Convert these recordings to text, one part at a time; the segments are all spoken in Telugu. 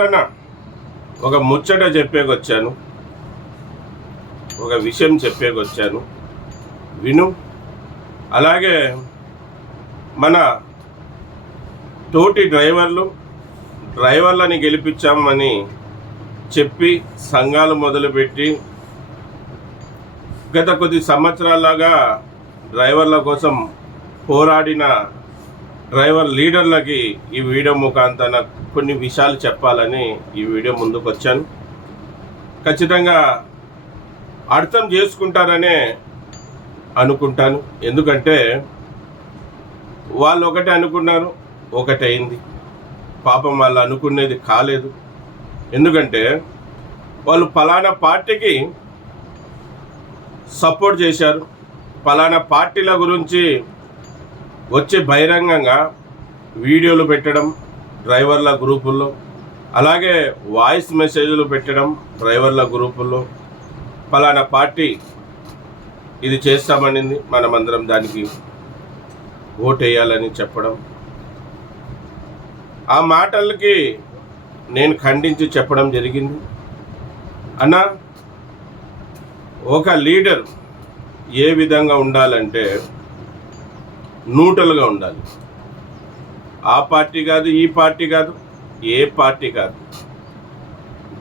ఉదాహరణ ఒక ముచ్చట చెప్పేకొచ్చాను, ఒక విషయం చెప్పేకొచ్చాను, విను. అలాగే మన తోటి డ్రైవర్లని గెలిపించామని చెప్పి సంఘాలు మొదలుపెట్టి గత కొద్ది సంవత్సరాలుగా డ్రైవర్ల కోసం పోరాడిన డ్రైవర్ లీడర్లకి ఈ వీడియో ముఖాంతర కొన్ని విషయాలు చెప్పాలని ఈ వీడియో ముందుకు వచ్చాను. ఖచ్చితంగా అర్థం చేసుకుంటారనే అనుకుంటాను. ఎందుకంటే వాళ్ళు ఒకటే అనుకున్నారు, ఒకటైంది. పాపం వాళ్ళు అనుకునేది కాలేదు. ఎందుకంటే వాళ్ళు ఫలానా పార్టీకి సపోర్ట్ చేశారు. ఫలానా పార్టీల గురించి వచ్చి బహిరంగంగా వీడియోలు పెట్టడం డ్రైవర్ల గ్రూపుల్లో, అలాగే వాయిస్ మెసేజ్లు పెట్టడం డ్రైవర్ల గ్రూపుల్లో, ఫలానా పార్టీ ఇది చేస్తామనింది, మనమందరం దానికి ఓటేయాలని చెప్పడం. ఆ మాటలకి నేను ఖండించి చెప్పడం జరిగింది. అన్న, ఒక లీడర్ ఏ విధంగా ఉండాలంటే న్యూట్రల్గా ఉండాలి. ఆ పార్టీ కాదు, ఈ పార్టీ కాదు, ఏ పార్టీ కాదు,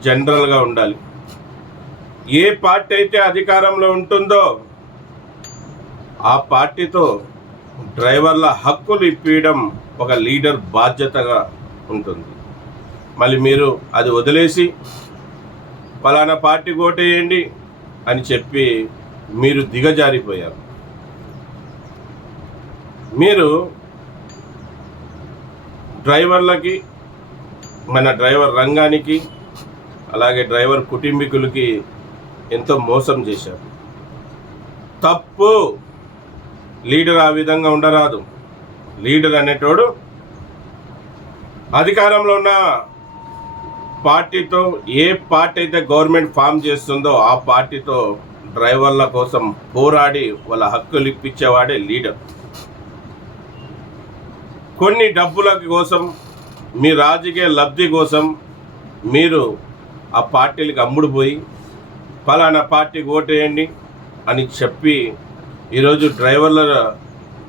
జనరల్గా ఉండాలి. ఏ పార్టీ అయితే అధికారంలో ఉంటుందో ఆ పార్టీతో డ్రైవర్ల హక్కులు ఇప్పించడం ఒక లీడర్ బాధ్యతగా ఉంటుంది. మళ్ళీ మీరు అది వదిలేసి ఫలానా పార్టీ ఓటేయండి అని చెప్పి మీరు దిగజారిపోయారు. మీరు డ్రైవర్లకి, మన డ్రైవర్ రంగానికి, అలాగే డ్రైవర్ కుటుంబీకులకి ఎంతో మోసం చేశారు. తప్పు. లీడర్ ఆ విధంగా ఉండరాదు. లీడర్ అనేటోడు అధికారంలో ఉన్న పార్టీతో, ఏ పార్టీ అయితే గవర్నమెంట్ ఫామ్ చేస్తుందో ఆ పార్టీతో డ్రైవర్ల కోసం పోరాడి వాళ్ళ హక్కులు ఇప్పించేవాడే లీడర్. కొన్ని డబ్బుల కోసం, మీ రాజకీయ లబ్ధి కోసం మీరు ఆ పార్టీలకు అమ్ముడుపోయి ఫలానా పార్టీకి ఓటేయండి అని చెప్పి ఈరోజు డ్రైవర్ల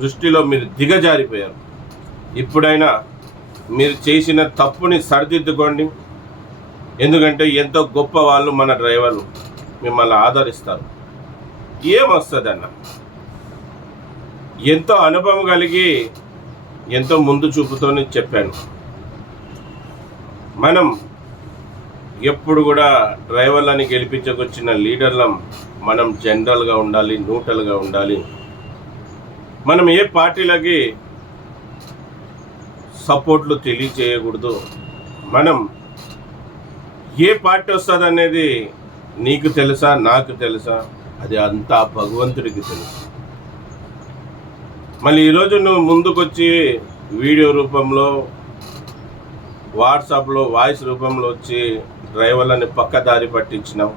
దృష్టిలో మీరు దిగజారిపోయారు. ఇప్పుడైనా మీరు చేసిన తప్పుని సరిదిద్దుకోండి. ఎందుకంటే ఎంతో గొప్ప వాళ్ళు మన డ్రైవర్లు, మిమ్మల్ని ఆదరిస్తారు. ఏమొస్తుందన్న, ఎంతో అనుభవం కలిగి ఎంతో ముందు చూపుతోనే చెప్పాను. మనం ఎప్పుడు కూడా డ్రైవర్లని గెలిపించకొచ్చిన లీడర్లం మనం జనరల్గా ఉండాలి, న్యూట్రల్గా ఉండాలి. మనం ఏ పార్టీలకి సపోర్ట్లు తెలియచేయకూడదు. మనం ఏ పార్టీ వస్తుంది అనేది నీకు తెలుసా, నాకు తెలుసా, అది అంతా భగవంతుడికి తెలుసు. మళ్ళీ ఈరోజు నువ్వు ముందుకొచ్చి వీడియో రూపంలో, వాట్సాప్లో వాయిస్ రూపంలో వచ్చి డ్రైవర్లని పక్కదారి పట్టించినావు.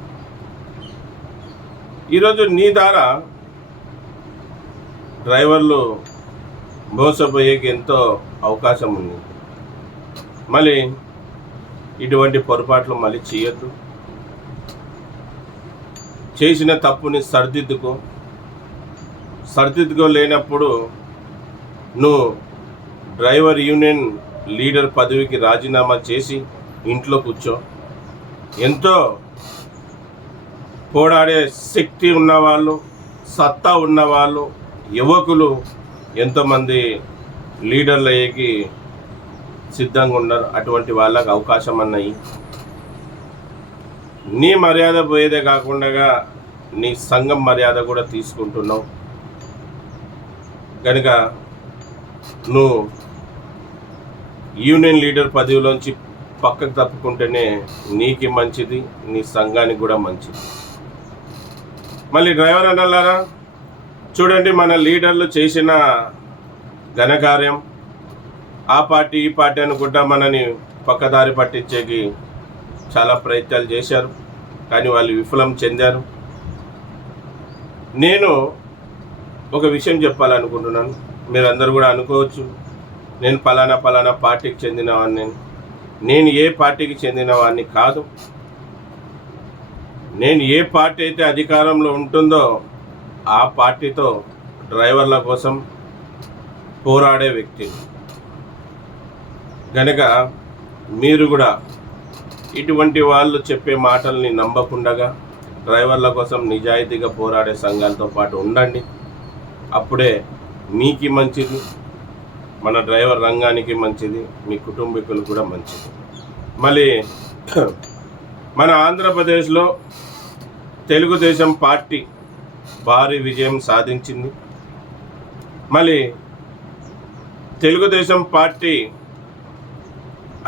ఈరోజు నీ ద్వారా డ్రైవర్లు మోసపోయేకి ఎంతో అవకాశం ఉంది. మళ్ళీ ఇటువంటి పొరపాట్లు మళ్ళీ చేయొద్దు. చేసిన తప్పుని సరిదిద్దుకోలేనప్పుడు నువ్వు డ్రైవర్ యూనియన్ లీడర్ పదవికి రాజీనామా చేసి ఇంట్లో కూర్చో. ఎంతో పోరాడే శక్తి ఉన్నవాళ్ళు, సత్తా ఉన్నవాళ్ళు, యువకులు ఎంతోమంది లీడర్లు అయ్యేకి సిద్ధంగా ఉన్నారు. అటువంటి వాళ్ళకి అవకాశం అన్నాయి. నీ మర్యాద పోయేదే కాకుండా నీ సంఘం మర్యాద కూడా తీసుకుంటున్నావు. కనుక నువ్వు యూనియన్ లీడర్ పదవిలోంచి పక్కకు తప్పుకుంటేనే నీకు మంచిది, నీ సంఘానికి కూడా మంచిది. మళ్ళీ డ్రైవర్ అన్నారా, చూడండి మన లీడర్లు చేసిన ఘనకార్యం, ఆ పార్టీ ఈ పార్టీ అనుకుంటా మనని పక్కదారి పట్టించేకి చాలా ప్రయత్నాలు చేశారు, కానీ వాళ్ళు విఫలం చెందారు. నేను ఒక విషయం చెప్పాలనుకుంటున్నాను. మీరందరూ కూడా అనుకోవచ్చు, నేను పలానా పార్టీకి చెందినవాడిని. నేను ఏ పార్టీకి చెందిన వాడిని కాదు. నేను ఏ పార్టీ అయితే అధికారంలో ఉంటుందో ఆ పార్టీతో డ్రైవర్ల కోసం పోరాడే వ్యక్తిని. కనుక మీరు కూడా ఇటువంటి వాళ్ళు చెప్పే మాటల్ని నమ్మకుండగా డ్రైవర్ల కోసం నిజాయితీగా పోరాడే సంఘాలతో పాటు ఉండండి. అప్పుడే మీకు మంచిది, మన డ్రైవర్ రంగానికి మంచిది, మీ కుటుంబీకులు కూడా మంచిది. మళ్ళీ మన ఆంధ్రప్రదేశ్లో తెలుగుదేశం పార్టీ భారీ విజయం సాధించింది. మళ్ళీ తెలుగుదేశం పార్టీ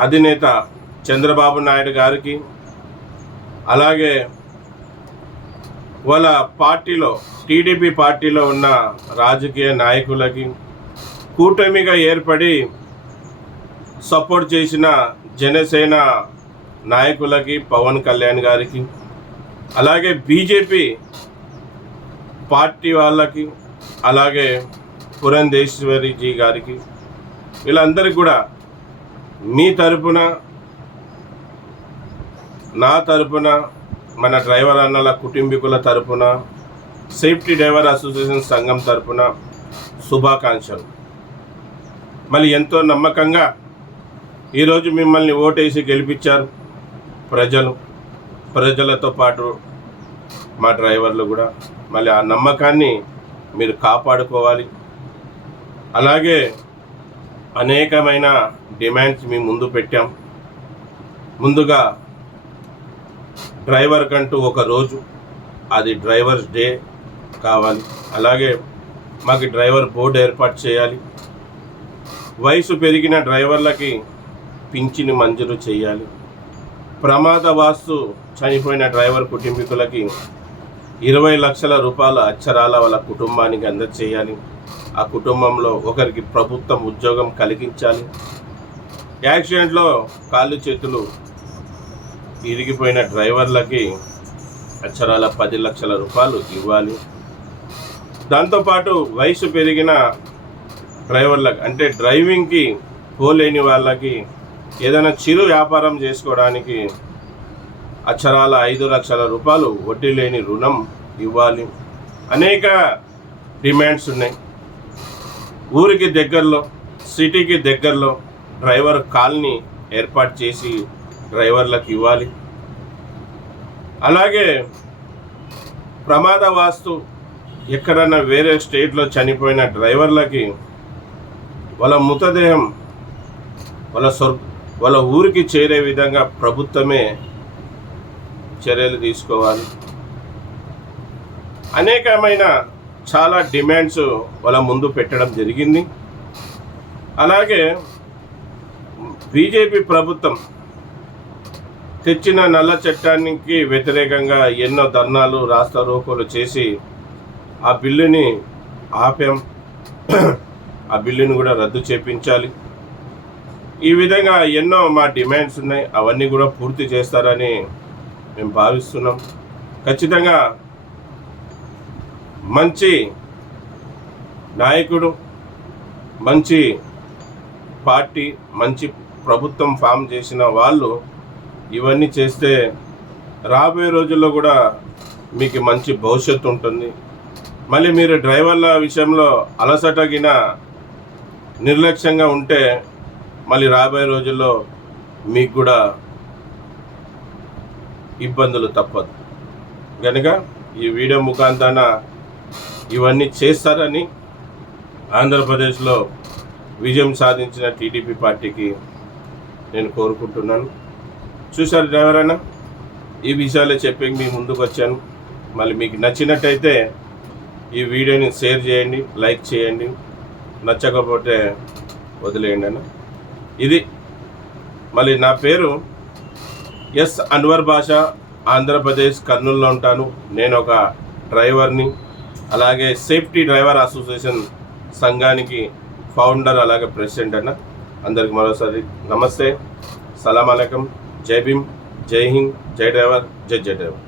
అధినేత చంద్రబాబు నాయుడు గారికి, అలాగే వాళ్ళ పార్టీలో టీడీపీ పార్టీలో ఉన్న రాజకీయ నాయకులకి, కూటమిగా ఏర్పడి సపోర్ట్ చేసిన జనసేన నాయకులకి, పవన్ కళ్యాణ్ గారికి, అలాగే బీజేపీ పార్టీ వాళ్ళకి, అలాగే పురంధేశ్వరిజీ గారికి, వీళ్ళందరికీ కూడా మీ తరపున, నా తరపున, మన డ్రైవర్ అన్నల కుటుంబీకుల తరపున, సేఫ్టీ డ్రైవర్ అసోసియేషన్ సంఘం తరపున శుభాకాంక్షలు. మళ్ళీ ఎంతో నమ్మకంగా ఈరోజు మిమ్మల్ని ఓటేసి గెలిపించారు ప్రజలతో పాటు మా డ్రైవర్లు కూడా. మళ్ళీ ఆ నమ్మకాన్ని మీరు కాపాడుకోవాలి. అలాగే అనేకమైన డిమాండ్స్ మీ ముందు పెట్టాం. ముందుగా డ్రైవర్ కంటూ ఒక రోజు, అది డ్రైవర్స్ డే కావాలి. అలాగే మాకు డ్రైవర్ బోర్డు ఏర్పాటు చేయాలి. వయసు పెరిగిన డ్రైవర్లకి పింఛను మంజూరు చేయాలి. ప్రమాదవశాత్తు చనిపోయిన డ్రైవర్ కుటుంబీకులకి 20 లక్షల రూపాయల అక్షరాల వాళ్ళ కుటుంబానికి అందజేయాలి. ఆ కుటుంబంలో ఒకరికి ప్రభుత్వం ఉద్యోగం కలిగించాలి. యాక్సిడెంట్లో కాళ్ళు చేతులు ఇరిగిపోయిన డ్రైవర్లకి అక్షరాల 10 లక్షల రూపాయలు ఇవ్వాలి. దాంతోపాటు వయసు పెరిగిన డ్రైవర్లకు, అంటే డ్రైవింగ్కి పోలేని వాళ్ళకి, ఏదైనా చిరు వ్యాపారం చేసుకోవడానికి అక్షరాల 5 లక్షల రూపాయలు వడ్డీ లేని రుణం ఇవ్వాలి. అనేక డిమాండ్స్ ఉన్నాయి. ఊరికి దగ్గరలో, సిటీకి దగ్గరలో డ్రైవర్ కాలనీ ఏర్పాటు చేసి డ్రైవర్లకు ఇవ్వాలి. అలాగే ప్రమాదవశాత్తు ఎక్కడన్నా వేరే స్టేట్లో చనిపోయిన డ్రైవర్లకి వాళ్ళ మృతదేహం వాళ్ళ ఊరికి చేరే విధంగా ప్రభుత్వమే చర్యలు తీసుకోవాలి. అనేకమైన చాలా డిమాండ్స్ వాళ్ళ ముందు పెట్టడం జరిగింది. అలాగే బీజేపీ ప్రభుత్వం తెచ్చిన నల్ల చట్టానికి వ్యతిరేకంగా ఎన్నో ధర్నాలు, రాస్తారోకోలు చేసి ఆ బిల్లుని ఆపాం. ఆ బిల్లుని కూడా రద్దు చేపించాలి. ఈ విధంగా ఎన్నో మా డిమాండ్స్ ఉన్నాయి. అవన్నీ కూడా పూర్తి చేస్తారని మేము భావిస్తున్నాం. ఖచ్చితంగా మంచి నాయకుడు, మంచి పార్టీ, మంచి ప్రభుత్వం ఫామ్ చేసిన వాళ్ళు ఇవన్నీ చేస్తే రాబోయే రోజుల్లో కూడా మీకు మంచి భవిష్యత్తు ఉంటుంది. మళ్ళీ మీరు డ్రైవర్ల విషయంలో అలసటగిన నిర్లక్ష్యంగా ఉంటే మళ్ళీ రాబోయే రోజుల్లో మీకు కూడా ఇబ్బందులు తప్పదు. కనుక ఈ వీడియో ముఖాంతరాన ఇవన్నీ చేస్తారని ఆంధ్రప్రదేశ్లో విజయం సాధించిన టీడీపీ పార్టీకి నేను కోరుకుంటున్నాను. చూసారు డ్రైవర్ అన్న, ఈ విషయాలే చెప్పి మీ ముందుకు వచ్చాను. మళ్ళీ మీకు నచ్చినట్టయితే ఈ వీడియోని షేర్ చేయండి, లైక్ చేయండి. నచ్చకపోతే వదిలేయండి అన్న. ఇది మళ్ళీ నా పేరు ఎస్ అన్వర్ బాషా, ఆంధ్రప్రదేశ్ కర్నూలులో ఉంటాను. నేను ఒక డ్రైవర్ని, అలాగే సేఫ్టీ డ్రైవర్ అసోసియేషన్ సంఘానికి ఫౌండర్, అలాగే ప్రెసిడెంట్ అన్న. అందరికి మరోసారి నమస్తే, సలాం అలైకుం, జై భీమ్, జై హింద్, జై డ్రైవర్, జై డ్రైవర్.